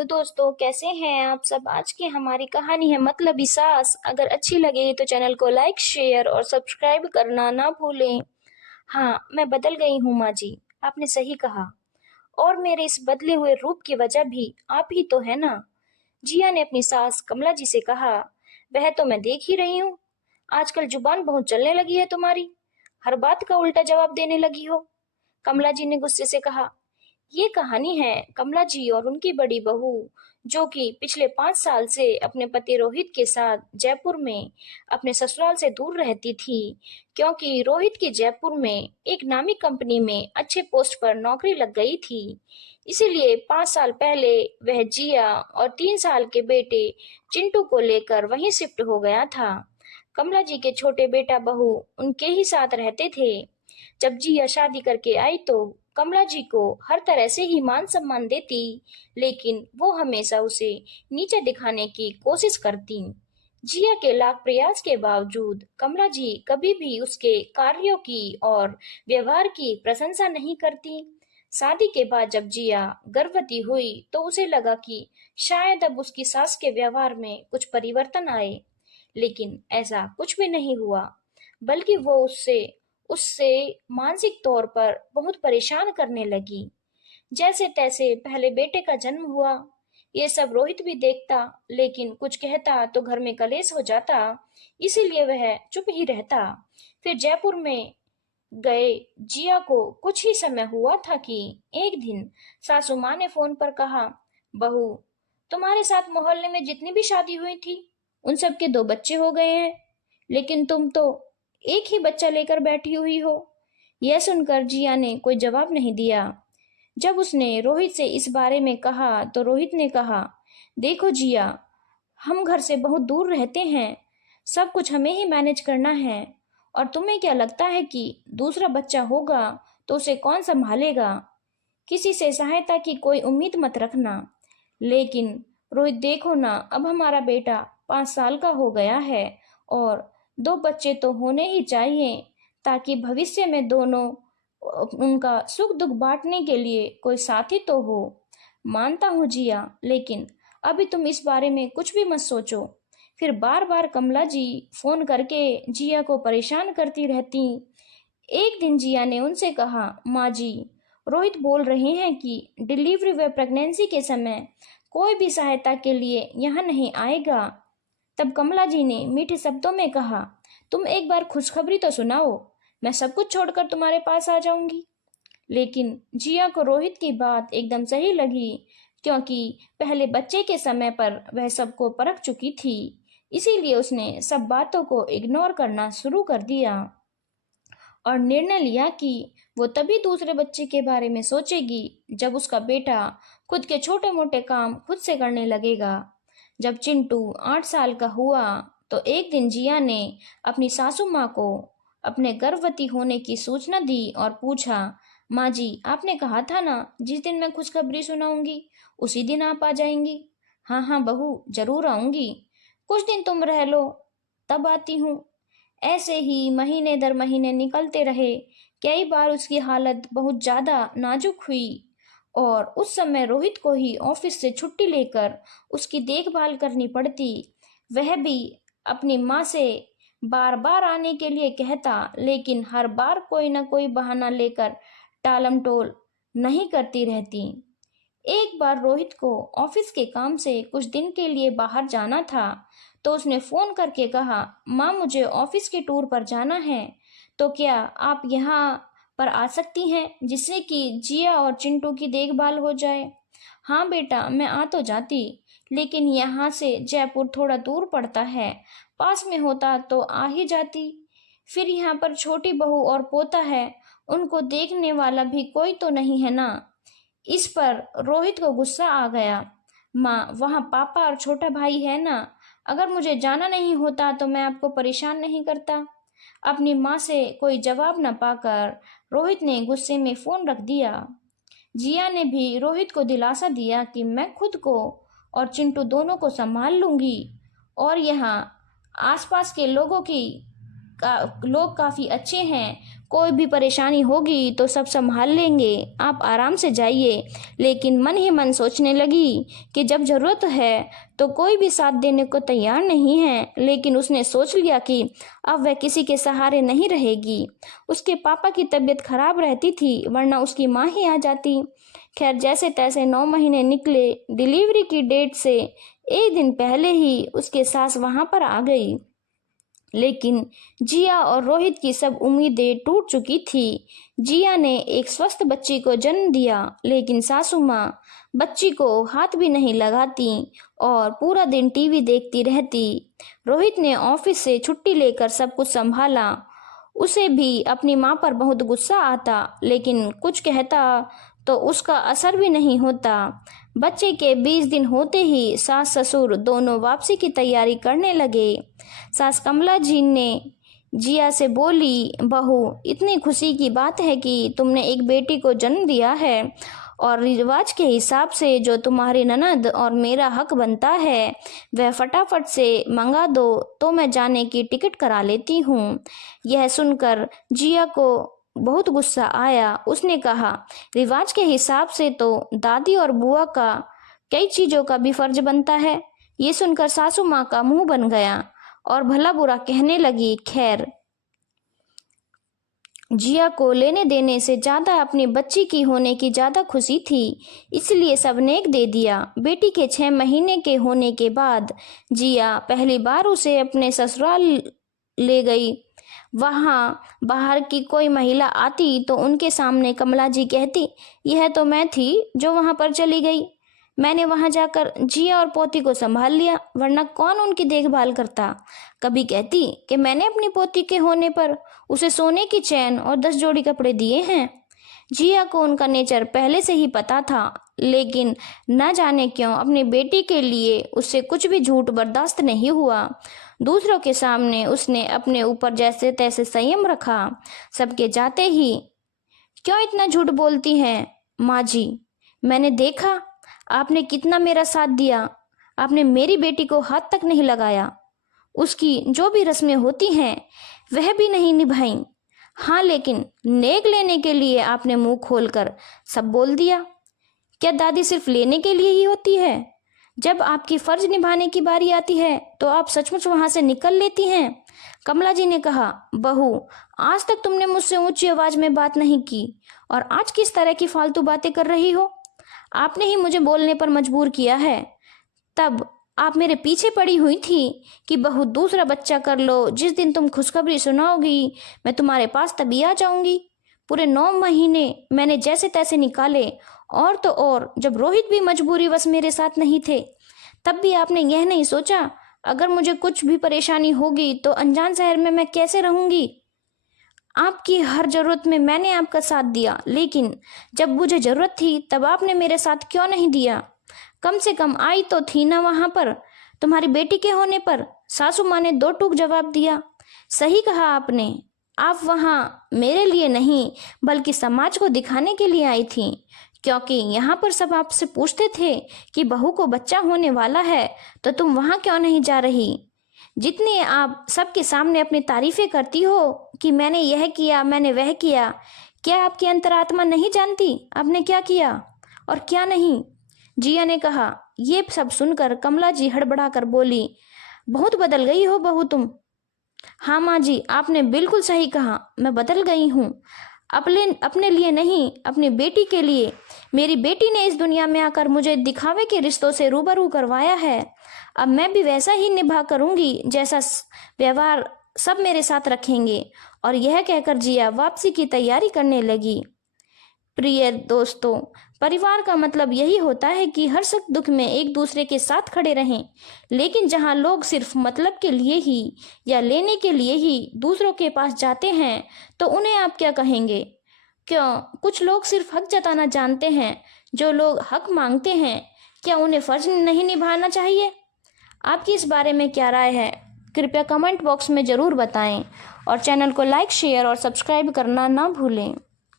तो दोस्तों, कैसे हैं आप सब। आज की हमारी कहानी है मतलबी सास। अगर अच्छी लगे तो चैनल को लाइक शेयर और सब्सक्राइब करना ना भूलें। हाँ, मैं बदल गई हूँ माँ जी, आपने सही कहा। और मेरे इस बदले हुए रूप की वजह भी आप ही तो है ना। जिया ने अपनी सास कमला जी से कहा। वह तो मैं देख ही रही हूँ, आजकल जुबान बहुत चलने लगी है तुम्हारी। हर बात का उल्टा जवाब देने लगी हो। कमला जी ने गुस्से से कहा। ये कहानी है कमला जी और उनकी बड़ी बहू, जो कि पिछले 5 साल से अपने पति रोहित के साथ जयपुर में अपने ससुराल से दूर रहती थी, क्योंकि रोहित की जयपुर में एक नामी कंपनी में अच्छे पोस्ट पर नौकरी लग गई थी। इसीलिए 5 साल पहले वह जिया और 3 साल के बेटे चिंटू को लेकर वहीं शिफ्ट हो गया था। कमला जी के छोटे बेटा बहू उनके ही साथ रहते थे। जब जिया शादी करके आई तो कमला जी को हर तरह से ही मान सम्मान देती, लेकिन वो हमेशा उसे नीचे दिखाने की कोशिश करती। जिया के लाख प्रयास के बावजूद कमला जी कभी भी उसके कार्यों की और व्यवहार की प्रशंसा नहीं करती। शादी के बाद जब जिया गर्भवती हुई तो उसे लगा कि शायद अब उसकी सास के व्यवहार में कुछ परिवर्तन आए, लेकिन ऐसा कुछ भी नहीं हुआ, बल्कि वो उससे उससे मानसिक तौर पर बहुत परेशान करने लगी। जैसे तैसे पहले बेटे का जन्म हुआ। ये सब रोहित भी देखता, लेकिन कुछ कहता तो घर में कलेश हो जाता, इसीलिए वह चुप ही रहता। फिर जयपुर में गए जिया को कुछ ही समय हुआ था कि एक दिन सासू माँ ने फोन पर कहा, बहू, तुम्हारे साथ मोहल्ले में जितनी भी शादी हुई थी उन सब के 2 बच्चे हो गए हैं, लेकिन तुम तो एक ही बच्चा लेकर बैठी हुई हो। यह सुनकर जिया ने कोई जवाब नहीं दिया। जब उसने रोहित से इस बारे में कहा तो रोहित ने कहा, देखो जिया, हम घर से बहुत दूर रहते हैं, सब कुछ हमें ही मैनेज करना है, और तुम्हें क्या लगता है कि दूसरा बच्चा होगा तो उसे कौन संभालेगा। किसी से सहायता की कोई उम्मीद मत रखना। लेकिन रोहित, देखो ना, अब हमारा बेटा 5 साल का हो गया है और 2 बच्चे तो होने ही चाहिए, ताकि भविष्य में दोनों उनका सुख दुख बांटने के लिए कोई साथी तो हो। मानता हूँ जिया, लेकिन अभी तुम इस बारे में कुछ भी मत सोचो। फिर बार बार कमला जी फोन करके जिया को परेशान करती रहती। एक दिन जिया ने उनसे कहा, माँ जी, रोहित बोल रहे हैं कि डिलीवरी व प्रेगनेंसी के समय कोई भी सहायता के लिए यहाँ नहीं आएगा। तब कमला जी ने मीठे शब्दों में कहा, तुम एक बार खुशखबरी तो सुनाओ, मैं सब कुछ छोड़कर तुम्हारे पास आ जाऊंगी। लेकिन जिया को रोहित की बात एकदम सही लगी, क्योंकि पहले बच्चे के समय पर वह सबको परख चुकी थी। इसीलिए उसने सब बातों को इग्नोर करना शुरू कर दिया और निर्णय लिया कि वो तभी दूसरे बच्चे के बारे में सोचेगी जब उसका बेटा खुद के छोटे मोटे काम खुद से करने लगेगा। जब चिंटू 8 साल का हुआ तो एक दिन जिया ने अपनी सासू माँ को अपने गर्भवती होने की सूचना दी और पूछा, माँ जी, आपने कहा था ना जिस दिन मैं खुशखबरी सुनाऊंगी उसी दिन आप आ जाएंगी। हाँ हाँ बहू, जरूर आऊंगी, कुछ दिन तुम रह लो, तब आती हूँ। ऐसे ही महीने दर महीने निकलते रहे। कई बार उसकी हालत बहुत ज्यादा नाजुक हुई और उस समय रोहित को ही ऑफिस से छुट्टी लेकर उसकी देखभाल करनी पड़ती। वह भी अपनी माँ से बार बार आने के लिए कहता, लेकिन हर बार कोई ना कोई बहाना लेकर टालम टोल नहीं करती रहती। एक बार रोहित को ऑफिस के काम से कुछ दिन के लिए बाहर जाना था, तो उसने फोन करके कहा, माँ, मुझे ऑफिस के टूर पर जाना है, तो क्या आप यहाँ पर आ सकती हैं, जिससे कि जिया और चिंटू की देखभाल हो जाए। हाँ बेटा, मैं आ तो जाती, लेकिन यहाँ से जयपुर थोड़ा दूर पड़ता है, पास में होता तो आ ही जाती। फिर यहाँ पर छोटी बहू और पोता है, उनको देखने वाला भी कोई तो नहीं है ना। इस पर रोहित को गुस्सा आ गया। माँ, वहाँ पापा और छोटा भाई है ना, अगर मुझे जाना नहीं होता तो मैं आपको परेशान नहीं करता। अपनी माँ से कोई जवाब न पाकर रोहित ने गुस्से में फोन रख दिया। जिया ने भी रोहित को दिलासा दिया कि मैं खुद को और चिंटू दोनों को संभाल लूंगी, और यहाँ आसपास के लोग काफी अच्छे हैं, कोई भी परेशानी होगी तो सब संभाल लेंगे, आप आराम से जाइए। लेकिन मन ही मन सोचने लगी कि जब ज़रूरत है तो कोई भी साथ देने को तैयार नहीं है। लेकिन उसने सोच लिया कि अब वह किसी के सहारे नहीं रहेगी। उसके पापा की तबीयत खराब रहती थी, वरना उसकी माँ ही आ जाती। खैर, जैसे तैसे 9 महीने निकले। डिलीवरी की डेट से एक दिन पहले ही उसके सास वहाँ पर आ गई। लेकिन जिया और रोहित की सब उम्मीदें टूट चुकी थी। जिया ने एक स्वस्थ बच्ची को जन्म दिया, लेकिन सासू माँ बच्ची को हाथ भी नहीं लगाती और पूरा दिन टीवी देखती रहती। रोहित ने ऑफिस से छुट्टी लेकर सब कुछ संभाला। उसे भी अपनी माँ पर बहुत गुस्सा आता, लेकिन कुछ कहता तो उसका असर भी नहीं होता। बच्चे के 20 दिन होते ही सास ससुर दोनों वापसी की तैयारी करने लगे। सास कमला जी ने जिया से बोली, बहू, इतनी खुशी की बात है कि तुमने एक बेटी को जन्म दिया है और रिवाज के हिसाब से जो तुम्हारी ननद और मेरा हक बनता है वह फटाफट से मंगा दो तो मैं जाने की टिकट करा लेती हूँ। यह सुनकर जिया को बहुत गुस्सा आया। उसने कहा, रिवाज के हिसाब से तो दादी और बुआ का कई चीज़ों का भी फर्ज बनता है। ये सुनकर सासू माँ का मुंह बन गया और भला बुरा कहने लगी। खैर, जिया को लेने देने से ज़्यादा अपनी बच्ची की होने की ज़्यादा खुशी थी, इसलिए सबने एक दे दिया। बेटी के 6 महीने के होने के बाद जिया पहली बार उसे अपने ससुराल ले गई। वहाँ बाहर की कोई महिला आती तो उनके सामने कमला जी कहती, यह तो मैं थी जो वहाँ पर चली गई। मैंने वहाँ जाकर जिया और पोती को संभाल लिया, वरना कौन उनकी देखभाल करता। कभी कहती कि मैंने अपनी पोती के होने पर उसे सोने की चैन और 10 जोड़ी कपड़े दिए हैं। जिया को उनका नेचर पहले से ही पता था, लेकिन न जाने क्यों अपनी बेटी के लिए उससे कुछ भी झूठ बर्दाश्त नहीं हुआ। दूसरों के सामने उसने अपने ऊपर जैसे तैसे संयम रखा। सबके जाते ही, क्यों इतना झूठ बोलती हैं माँ जी? मैंने देखा आपने कितना मेरा साथ दिया। आपने मेरी बेटी को हाथ तक नहीं लगाया, उसकी जो भी रस्में होती हैं वह भी नहीं निभाई। हाँ, लेकिन नेक लेने के लिए आपने मुंह खोलकर सब बोल दिया। क्या दादी सिर्फ लेने के लिए ही होती है? जब आपकी फर्ज निभाने की बारी आती है तो आप सचमुच वहां से निकल लेती हैं। कमला जी ने कहा, बहू, आज तक तुमने मुझसे ऊंची आवाज में बात नहीं की और आज किस तरह की फालतू बातें कर रही हो? आपने ही मुझे बोलने पर मजबूर किया है। तब आप मेरे पीछे पड़ी हुई थी कि बहू दूसरा बच्चा कर लो, जिस दिन तुम खुशखबरी सुनाओगी मैं तुम्हारे पास तभी आ जाऊंगी। पूरे 9 महीने मैंने जैसे तैसे निकाले, और तो और जब रोहित भी मजबूरीवश मेरे साथ नहीं थे तब भी आपने यह नहीं सोचा अगर मुझे कुछ भी परेशानी होगी तो अनजान शहर में मैं कैसे रहूंगी। आपकी हर जरूरत में मैंने आपका साथ दिया, लेकिन जब मुझे जरूरत थी तब आपने मेरे साथ क्यों नहीं दिया? कम से कम आई तो थी ना वहां पर तुम्हारी बेटी के होने पर। सासू माँ ने 2 टूक जवाब दिया। सही कहा आपने, आप वहाँ मेरे लिए नहीं बल्कि समाज को दिखाने के लिए आई थी, क्योंकि यहाँ पर सब आपसे पूछते थे कि बहू को बच्चा होने वाला है तो तुम वहाँ क्यों नहीं जा रही। जितनी आप सबके सामने अपनी तारीफें करती हो कि मैंने यह किया, मैंने वह किया, क्या आपकी अंतरात्मा नहीं जानती आपने क्या किया और क्या नहीं? जिया ने कहा। ये सब सुनकर कमला जी हड़बड़ा कर बोली, बहुत बदल गई हो बहू तुम। हाँ माँ जी, आपने बिल्कुल सही कहा, मैं बदल गई हूँ। अपने लिए नहीं, अपनी बेटी के लिए। मेरी बेटी ने इस दुनिया में आकर मुझे दिखावे के रिश्तों से रूबरू करवाया है। अब मैं भी वैसा ही निभा करूंगी जैसा व्यवहार सब मेरे साथ रखेंगे। और यह कहकर जिया वापसी की तैयारी करने लगी। प्रिय दोस्तों, परिवार का मतलब यही होता है कि हर सुख दुख में एक दूसरे के साथ खड़े रहें। लेकिन जहाँ लोग सिर्फ मतलब के लिए ही या लेने के लिए ही दूसरों के पास जाते हैं तो उन्हें आप क्या कहेंगे? क्यों कुछ लोग सिर्फ हक जताना जानते हैं? जो लोग हक मांगते हैं, क्या उन्हें फर्ज नहीं निभाना चाहिए? आपकी इस बारे में क्या राय है? कृपया कमेंट बॉक्स में ज़रूर बताएं और चैनल को लाइक, शेयर और सब्सक्राइब करना ना भूलें।